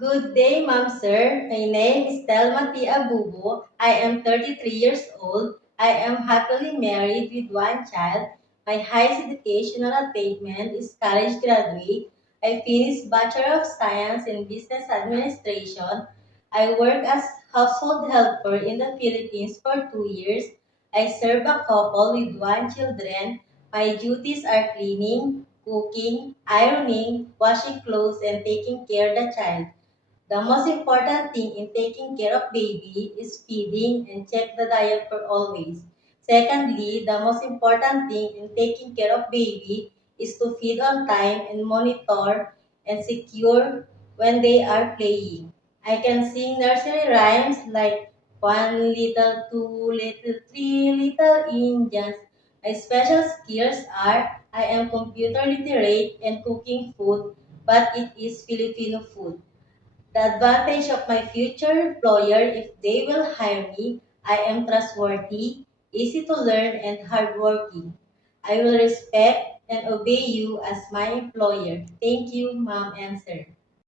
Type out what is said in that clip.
Good day, ma'am, sir. My name is Telma T. Abubo. I am 33 years old. I am happily married with one child. My highest educational attainment is college graduate. I finished Bachelor of Science in Business Administration. I work as household helper in the Philippines for 2 years. I serve a couple with one children. My duties are cleaning, cooking, ironing, washing clothes, and taking care of the child. The most important thing in taking care of baby is feeding and check the diaper always. Secondly, the most important thing in taking care of baby is to feed on time and monitor and secure when they are playing. I can sing nursery rhymes like one little, two little, three little Indians. My special skills are I am computer literate and cooking food, but it is Filipino food. The advantage of my future employer, if they will hire me, I am trustworthy, easy to learn, and hardworking. I will respect and obey you as my employer. Thank you, ma'am and sir.